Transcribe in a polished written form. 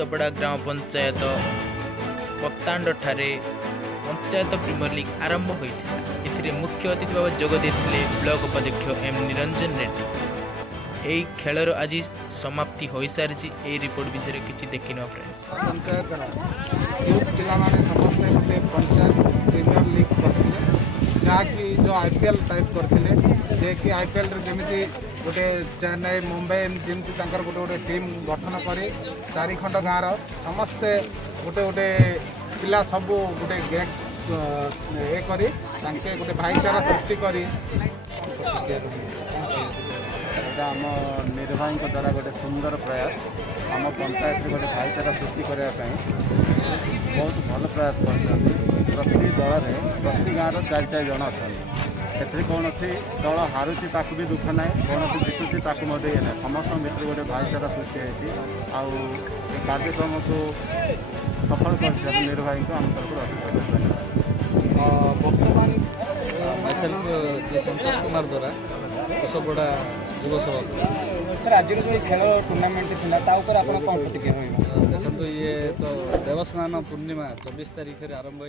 कुशपड़ा ग्राम पंचायत पत्तांड ठारे panchayat premiere league आरंभ होता है। मुख्य अतिथि भाव जोगदे ब्लॉक उपाध्यक्ष एम निरंजन रेड्डी। यही खेलर आज समाप्ति हो सारी रिपोर्ट विषय किसी देखी न फ्रेंड्स। पंचायत पिलाने समस्ते गोटे पंचायत प्रीमियर लीग करते जहाँकि जो आईपीएल टाइप करते जे कि आईपीएल जमी गोटे चेन्नई मुंबई जमी गोटे गोटे टीम गठन कर 4 खंड गाँव समस्ते गोटे गोटे पिला सब गोटे ये गोटे भाईचारा सृष्टि कर आम निर्वाही द्वारा गोटे सुंदर प्रयास आम पंचायत गोटे भाईचारा सृष्टि करने बहुत भल प्रयास कर प्रति दल में प्रति गाँव 4-4 जन अच्छा से कौन दल हारुची ताकू भी दुख ना कौन जितुची ताकू ये ना समस्त भितर गोटे भाईचारा सृष्टि होती कार्यक्रम को सफल कर निर्वाही को आम तरफ बर्तमान माइसेल्फ जी संतोष कुमार द्वारा कुशपड़ा युव सभा आज जो खेल टूर्णामेंट थी आप कौन प्रतिक्रिया देखो ये तो देवस्नान पूर्णिमा 24 तारीख आरंभ हो